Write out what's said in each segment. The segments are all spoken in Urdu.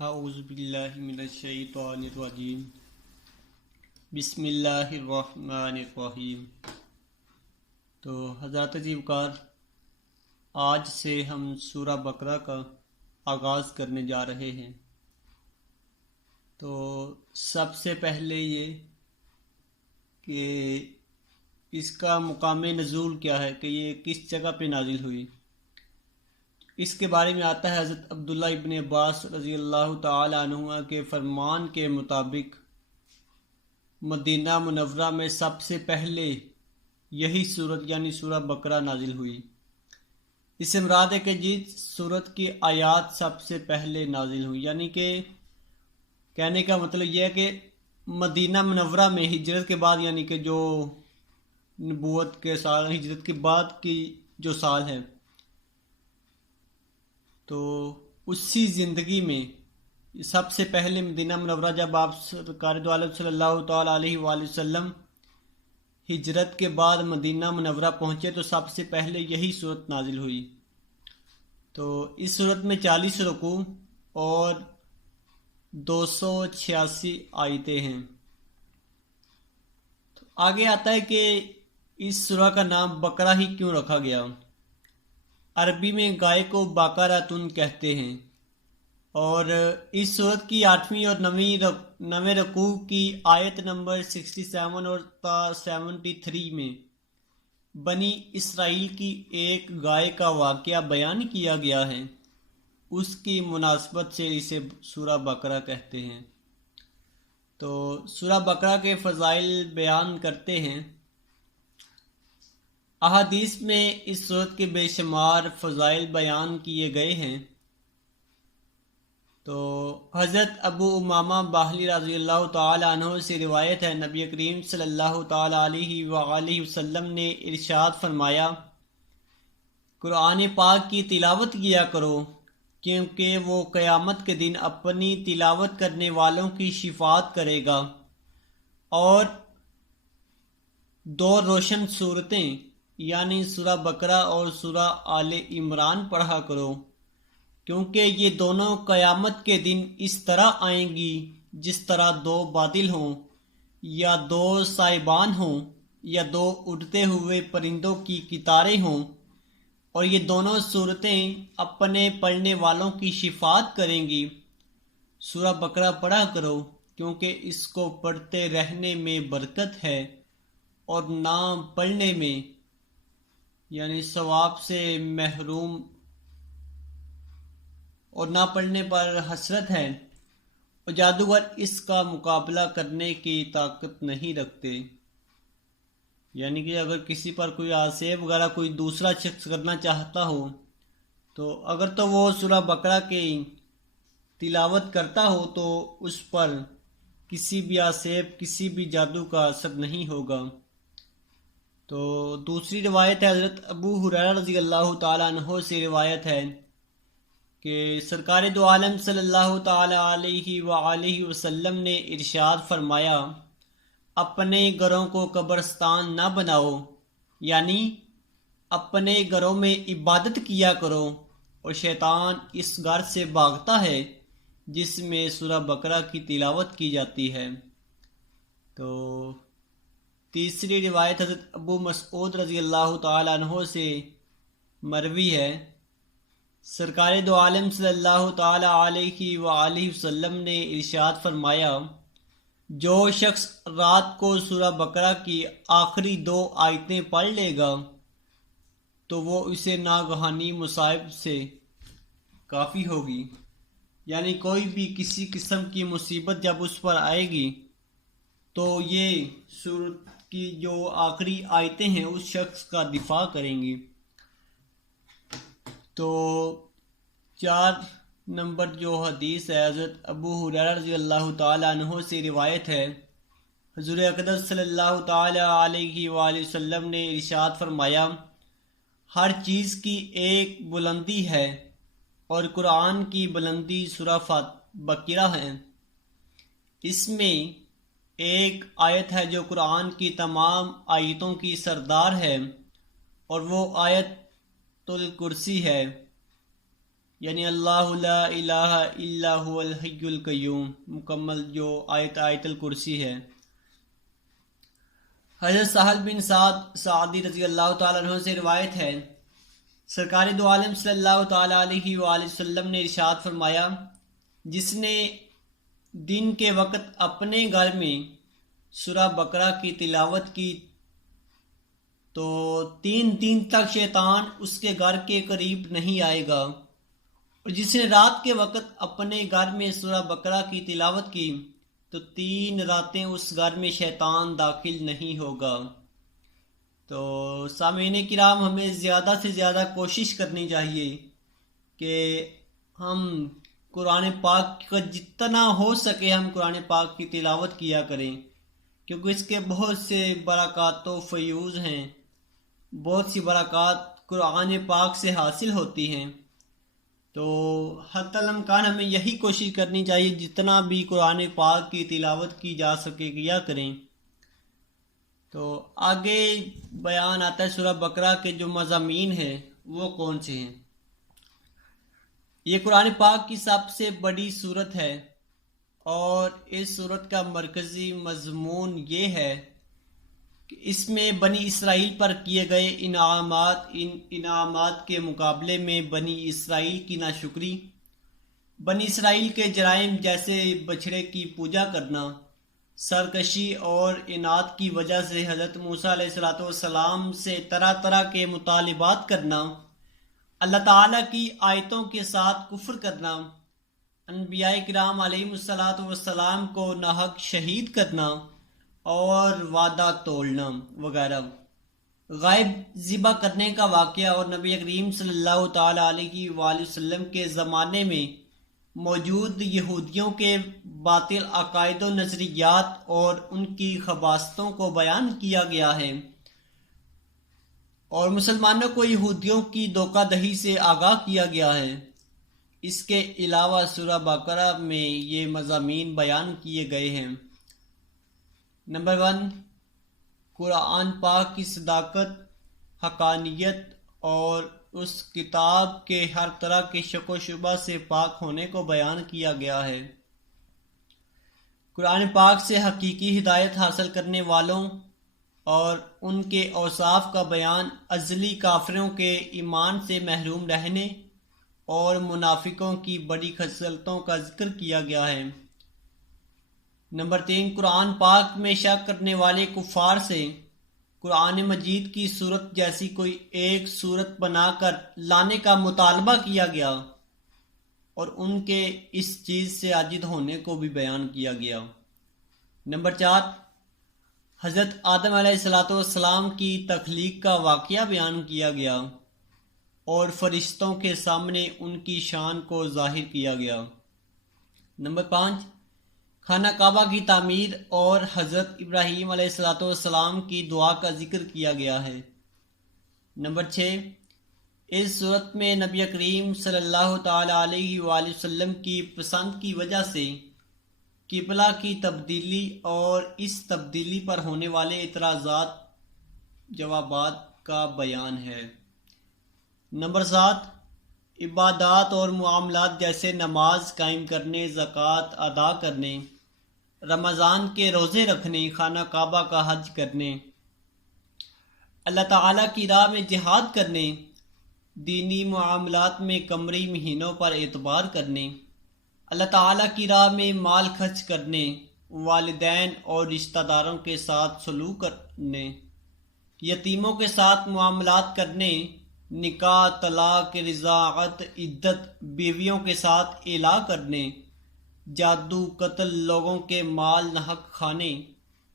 اعوذ باللہ من الشیطان الرجیم بسم اللہ الرحمن الرحیم۔ تو حضرات عزیز وقار، آج سے ہم سورہ بقرہ کا آغاز کرنے جا رہے ہیں۔ تو سب سے پہلے یہ کہ اس کا مقام نزول کیا ہے، کہ یہ کس جگہ پہ نازل ہوئی۔ اس کے بارے میں آتا ہے حضرت عبداللہ ابن عباس رضی اللہ تعالی عنہما کے فرمان کے مطابق مدینہ منورہ میں سب سے پہلے یہی صورت یعنی سورہ بقرہ نازل ہوئی۔ اس سے مراد ہے کہ جس صورت کی آیات سب سے پہلے نازل ہوئی، یعنی کہ کہنے کا مطلب یہ ہے کہ مدینہ منورہ میں ہجرت کے بعد، یعنی کہ جو نبوت کے سال، ہجرت کے بعد کی جو سال ہے، تو اسی زندگی میں سب سے پہلے مدینہ منورہ جب آپ سرکار دو عالم صلی اللہ تعالیٰ علیہ وآلہ وسلم ہجرت کے بعد مدینہ منورہ پہنچے تو سب سے پہلے یہی صورت نازل ہوئی۔ تو اس صورت میں 40 رکوع اور 286 آیتیں ہیں۔ تو آگے آتا ہے کہ اس سورہ کا نام بقرہ ہی کیوں رکھا گیا۔ عربی میں گائے کو باقراتن کہتے ہیں، اور اس صورت کی 8ویں اور 9ویں رکوع کی آیت نمبر 67 اور 73 میں بنی اسرائیل کی ایک گائے کا واقعہ بیان کیا گیا ہے، اس کی مناسبت سے اسے سورہ بقرہ کہتے ہیں۔ تو سورہ بقرہ کے فضائل بیان کرتے ہیں۔ احادیث میں اس صورت کے بے شمار فضائل بیان کیے گئے ہیں۔ تو حضرت ابو امامہ باہلی رضی اللہ تعالی عنہ سے روایت ہے، نبی کریم صلی اللہ تعالی علیہ وآلہ وسلم نے ارشاد فرمایا، قرآن پاک کی تلاوت کیا کرو، کیونکہ وہ قیامت کے دن اپنی تلاوت کرنے والوں کی شفاعت کرے گا، اور 2 روشن صورتیں یعنی سورہ بقرہ اور سورہ آل عمران پڑھا کرو، کیونکہ یہ دونوں قیامت کے دن اس طرح آئیں گی جس طرح 2 بادل ہوں، یا 2 سائبان ہوں، یا 2 اڑتے ہوئے پرندوں کی قطاریں ہوں، اور یہ دونوں صورتیں اپنے پڑھنے والوں کی شفاعت کریں گی۔ سورہ بقرہ پڑھا کرو، کیونکہ اس کو پڑھتے رہنے میں برکت ہے، اور نہ پڑھنے میں یعنی ثواب سے محروم، اور نہ پڑھنے پر حسرت ہے، اور جادوگر اس کا مقابلہ کرنے کی طاقت نہیں رکھتے۔ یعنی کہ اگر کسی پر کوئی آسیب وغیرہ کوئی دوسرا شخص کرنا چاہتا ہو، تو اگر تو وہ سورہ بقرہ کی تلاوت کرتا ہو تو اس پر کسی بھی آسیب، کسی بھی جادو کا اثر نہیں ہوگا۔ تو دوسری روایت ہے، حضرت ابو ہریرہ رضی اللہ تعالیٰ عنہ سے روایت ہے کہ سرکار دو عالم صلی اللہ تعالیٰ علیہ وآلہ وسلم نے ارشاد فرمایا، اپنے گھروں کو قبرستان نہ بناؤ، یعنی اپنے گھروں میں عبادت کیا کرو، اور شیطان اس گھر سے بھاگتا ہے جس میں سورہ بقرہ کی تلاوت کی جاتی ہے۔ تو تیسری روایت حضرت ابو مسعود رضی اللہ تعالیٰ عنہ سے مروی ہے، سرکار دو عالم صلی اللہ تعالیٰ علیہ وآلہ وسلم نے ارشاد فرمایا، جو شخص رات کو سورہ بقرہ کی آخری 2 آیتیں پڑھ لے گا تو وہ اسے ناگہانی مصائب سے کافی ہوگی، یعنی کوئی بھی کسی قسم کی مصیبت جب اس پر آئے گی تو یہ سورت کی جو آخری آیتیں ہیں اس شخص کا دفاع کریں گی۔ تو 4 نمبر جو حدیث ہے، حضرت ابو ہریرہ رضی اللہ تعالیٰ عنہ سے روایت ہے، حضور اقدس صلی اللہ تعالیٰ علیہ وآلہ وسلم نے ارشاد فرمایا، ہر چیز کی ایک بلندی ہے، اور قرآن کی بلندی سورہ بقرہ ہے۔ اس میں ایک آیت ہے جو قرآن کی تمام آیتوں کی سردار ہے، اور وہ آیت الکرسی ہے۔ یعنی اللہ لا الہ الا هو الحی القیوم، مکمل جو آیت الکرسی ہے۔ حضرت سہل بن سعد سعدی رضی اللہ تعالیٰ عنہ سے روایت ہے، سرکار دو عالم صلی اللہ تعالیٰ علیہ وآلہ وسلم نے ارشاد فرمایا، جس نے دن کے وقت اپنے گھر میں سورہ بقرہ کی تلاوت کی تو 3 دن تک شیطان اس کے گھر کے قریب نہیں آئے گا، اور جس نے رات کے وقت اپنے گھر میں سورہ بقرہ کی تلاوت کی تو 3 راتیں اس گھر میں شیطان داخل نہیں ہوگا۔ تو سامعین کرام، ہمیں زیادہ سے زیادہ کوشش کرنی چاہیے کہ ہم قرآن پاک کا جتنا ہو سکے ہم قرآن پاک کی تلاوت کیا کریں، کیونکہ اس کے بہت سے برکات و فیوز ہیں، بہت سی برکات قرآن پاک سے حاصل ہوتی ہیں۔ تو حتی الامکان ہمیں یہی کوشش کرنی چاہیے جتنا بھی قرآن پاک کی تلاوت کی جا سکے کیا کریں۔ تو آگے بیان آتا ہے سورہ بقرہ کے جو مضامین ہیں وہ کون سے ہیں۔ یہ قرآن پاک کی سب سے بڑی سورت ہے، اور اس سورت کا مرکزی مضمون یہ ہے کہ اس میں بنی اسرائیل پر کیے گئے انعامات کے مقابلے میں بنی اسرائیل کی ناشکری، بنی اسرائیل کے جرائم جیسے بچھڑے کی پوجا کرنا، سرکشی اور اناد کی وجہ سے حضرت موسیٰ علیہ السلام سے طرح طرح کے مطالبات کرنا، اللہ تعالیٰ کی آیتوں کے ساتھ کفر کرنا، انبیاء کرام علیہم السلام کو ناحق شہید کرنا اور وعدہ توڑنا وغیرہ، غائب ذبح کرنے کا واقعہ، اور نبی کریم صلی اللہ تعالیٰ علیہ وآلہ وسلم کے زمانے میں موجود یہودیوں کے باطل عقائد و نظریات اور ان کی خباثتوں کو بیان کیا گیا ہے، اور مسلمانوں کو یہودیوں کی دھوکہ دہی سے آگاہ کیا گیا ہے۔ اس کے علاوہ سورہ بقرہ میں یہ مضامین بیان کیے گئے ہیں۔ نمبر 1، قرآن پاک کی صداقت، حقانیت اور اس کتاب کے ہر طرح کے شک و شبہ سے پاک ہونے کو بیان کیا گیا ہے۔ قرآن پاک سے حقیقی ہدایت حاصل کرنے والوں اور ان کے اوصاف کا بیان، ازلی کافروں کے ایمان سے محروم رہنے اور منافقوں کی بڑی خصلتوں کا ذکر کیا گیا ہے۔ نمبر 3، قرآن پاک میں شک کرنے والے کفار سے قرآن مجید کی صورت جیسی کوئی ایک صورت بنا کر لانے کا مطالبہ کیا گیا، اور ان کے اس چیز سے عاجز ہونے کو بھی بیان کیا گیا۔ نمبر 4، حضرت آدم علیہ السلام کی تخلیق کا واقعہ بیان کیا گیا اور فرشتوں کے سامنے ان کی شان کو ظاہر کیا گیا۔ نمبر 5، خانہ کعبہ کی تعمیر اور حضرت ابراہیم علیہ السلام کی دعا کا ذکر کیا گیا ہے۔ نمبر 6، اس صورت میں نبی کریم صلی اللہ تعالیٰ علیہ وآلہ وسلم کی پسند کی وجہ سے قبلہ کی تبدیلی اور اس تبدیلی پر ہونے والے اعتراضات جوابات کا بیان ہے۔ نمبر 7، عبادات اور معاملات جیسے نماز قائم کرنے، زکوٰۃ ادا کرنے، رمضان کے روزے رکھنے، خانہ کعبہ کا حج کرنے، اللہ تعالیٰ کی راہ میں جہاد کرنے، دینی معاملات میں قمری مہینوں پر اعتبار کرنے، اللہ تعالیٰ کی راہ میں مال خرچ کرنے، والدین اور رشتہ داروں کے ساتھ سلوک کرنے، یتیموں کے ساتھ معاملات کرنے، نکاح، طلاق، رضاعت، عدت، بیویوں کے ساتھ اعلاء کرنے، جادو، قتل، لوگوں کے مال ناحق کھانے،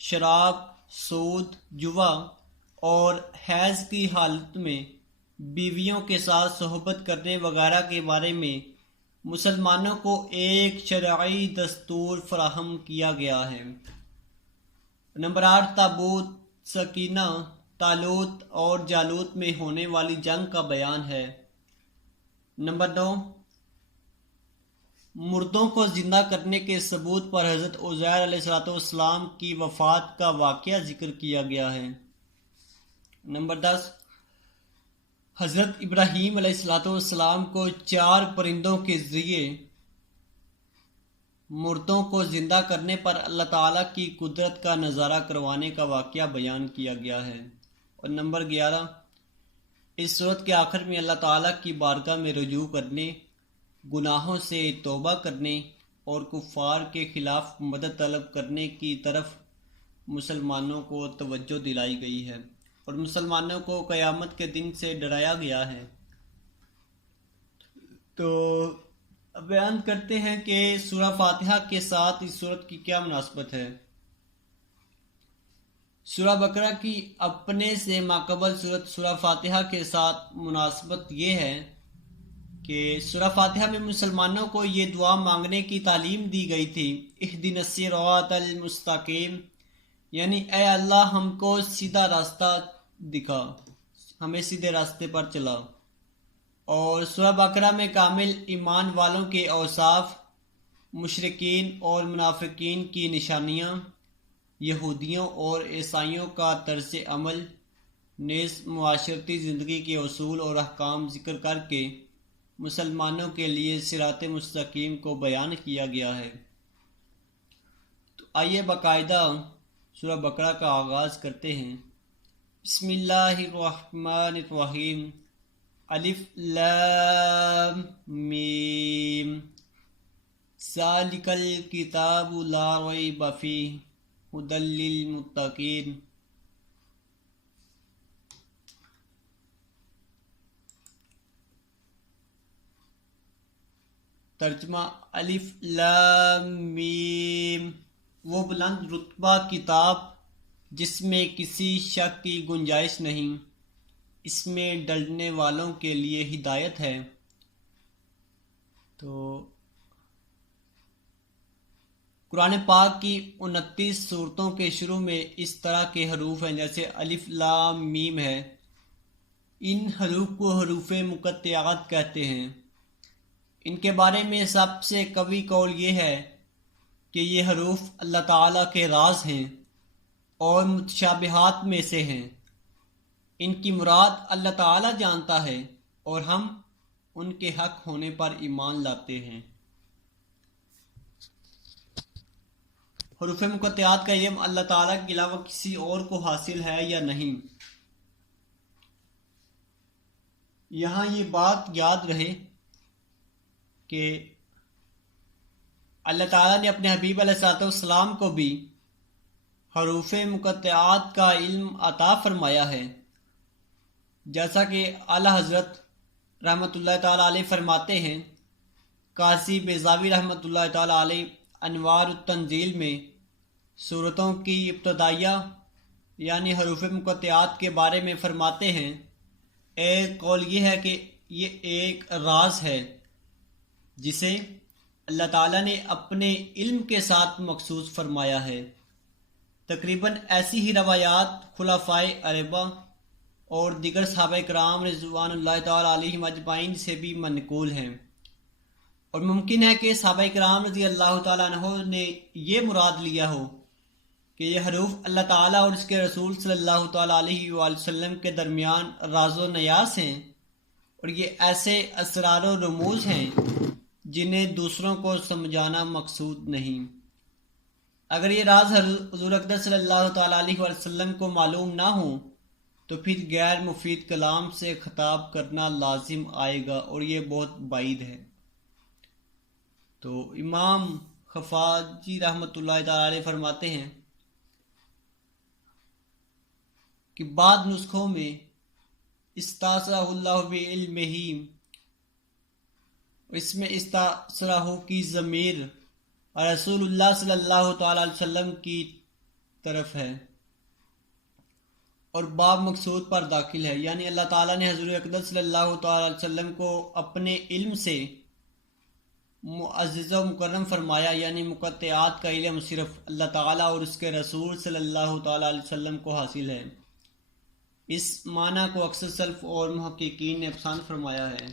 شراب، سود، جوا اور حیض کی حالت میں بیویوں کے ساتھ صحبت کرنے وغیرہ کے بارے میں مسلمانوں کو ایک شرعی دستور فراہم کیا گیا ہے۔ نمبر 8، تابوت، سکینہ، طالوت اور جالوت میں ہونے والی جنگ کا بیان ہے۔ نمبر 9، مردوں کو زندہ کرنے کے ثبوت پر حضرت عزیر علیہ السلام کی وفات کا واقعہ ذکر کیا گیا ہے۔ نمبر 10، حضرت ابراہیم علیہ السلام کو 4 پرندوں کے ذریعے مردوں کو زندہ کرنے پر اللہ تعالیٰ کی قدرت کا نظارہ کروانے کا واقعہ بیان کیا گیا ہے۔ اور نمبر 11، اس صورت کے آخر میں اللہ تعالیٰ کی بارگاہ میں رجوع کرنے، گناہوں سے توبہ کرنے اور کفار کے خلاف مدد طلب کرنے کی طرف مسلمانوں کو توجہ دلائی گئی ہے، اور مسلمانوں کو قیامت کے دن سے ڈرایا گیا ہے۔ تو اب بیان کرتے ہیں کہ سورہ فاتحہ کے ساتھ اس سورت کی کیا مناسبت ہے۔ سورہ بقرہ کی اپنے سے ماقبل سورت سورہ فاتحہ کے ساتھ مناسبت یہ ہے کہ سورہ فاتحہ میں مسلمانوں کو یہ دعا مانگنے کی تعلیم دی گئی تھی، اہدنا الصراط المستقیم، یعنی اے اللہ ہم کو سیدھا راستہ دکھا، ہمیں سیدھے راستے پر چلا۔ اور سورہ بقرہ میں کامل ایمان والوں کے اوصاف، مشرکین اور منافقین کی نشانیاں، یہودیوں اور عیسائیوں کا طرز عمل، نیز معاشرتی زندگی کے اصول اور احکام ذکر کر کے مسلمانوں کے لیے صراط مستقیم کو بیان کیا گیا ہے۔ تو آئیے باقاعدہ سورہ بقرہ کا آغاز کرتے ہیں۔ بسم اللہ الرحمن الرحیم، الف لام میم، ذالک الکتاب لا ریب فیہ ھدی للمتقین۔ ترجمہ، الف لام میم، وہ بلند رتبہ کتاب جس میں کسی شک کی گنجائش نہیں، اس میں ڈرنے والوں کے لیے ہدایت ہے۔ تو قرآن پاک کی 29 سورتوں کے شروع میں اس طرح کے حروف ہیں، جیسے الف لام میم ہے۔ ان حروف کو حروف مقطعات کہتے ہیں۔ ان کے بارے میں سب سے قوی قول یہ ہے کہ یہ حروف اللہ تعالیٰ کے راز ہیں اور متشابہات میں سے ہیں۔ ان کی مراد اللہ تعالیٰ جانتا ہے اور ہم ان کے حق ہونے پر ایمان لاتے ہیں۔ حروف مقطعات کا علم اللہ تعالیٰ کے علاوہ کسی اور کو حاصل ہے یا نہیں؟ یہاں یہ بات یاد رہے کہ اللہ تعالیٰ نے اپنے حبیب علیہ السلام کو بھی حروف مقطعات کا علم عطا فرمایا ہے، جیسا کہ اعلیٰ حضرت رحمۃ اللہ تعالیٰ علیہ فرماتے ہیں۔ قاضی بیضاوی رحمۃ اللہ تعالیٰ علیہ انوار التنزیل میں سورتوں کی ابتدائیہ یعنی حروف مقطعات کے بارے میں فرماتے ہیں، ایک قول یہ ہے کہ یہ ایک راز ہے جسے اللہ تعالیٰ نے اپنے علم کے ساتھ مخصوص فرمایا ہے۔ تقریباً ایسی ہی روایات خلفائے اربعہ اور دیگر صحابہ کرام رضوان اللہ تعالیٰ علیہم اجمعین سے بھی منقول ہیں، اور ممکن ہے کہ صحابہ کرام رضی اللہ تعالیٰ عنہ نے یہ مراد لیا ہو کہ یہ حروف اللہ تعالیٰ اور اس کے رسول صلی اللہ تعالیٰ علیہ وآلہ وسلم کے درمیان راز و نیاز ہیں، اور یہ ایسے اسرار و رموز ہیں جنہیں دوسروں کو سمجھانا مقصود نہیں۔ اگر یہ راز حضور اقدس صلی اللہ تعالیٰ علیہ وآلہ وسلم کو معلوم نہ ہوں تو پھر غیر مفید کلام سے خطاب کرنا لازم آئے گا، اور یہ بہت بعید ہے۔ تو امام خفاجی رحمۃ اللہ تعالیٰ علیہ فرماتے ہیں کہ بعض نسخوں میں استاثرہ اللہ بعلمہ، اس میں استاثرہ کی ضمیر رسول اللہ صلی اللہ تعالیٰ علیہ وسلم کی طرف ہے اور باب مقصود پر داخل ہے، یعنی اللہ تعالیٰ نے حضور اقدس صلی اللہ تعالیٰ علیہ وسلم کو اپنے علم سے معزز و مکرم فرمایا، یعنی مقطعات کا علم صرف اللہ تعالیٰ اور اس کے رسول صلی اللہ تعالیٰ علیہ وسلم کو حاصل ہے۔ اس معنی کو اکثر سلف اور محققین نے پسند فرمایا ہے۔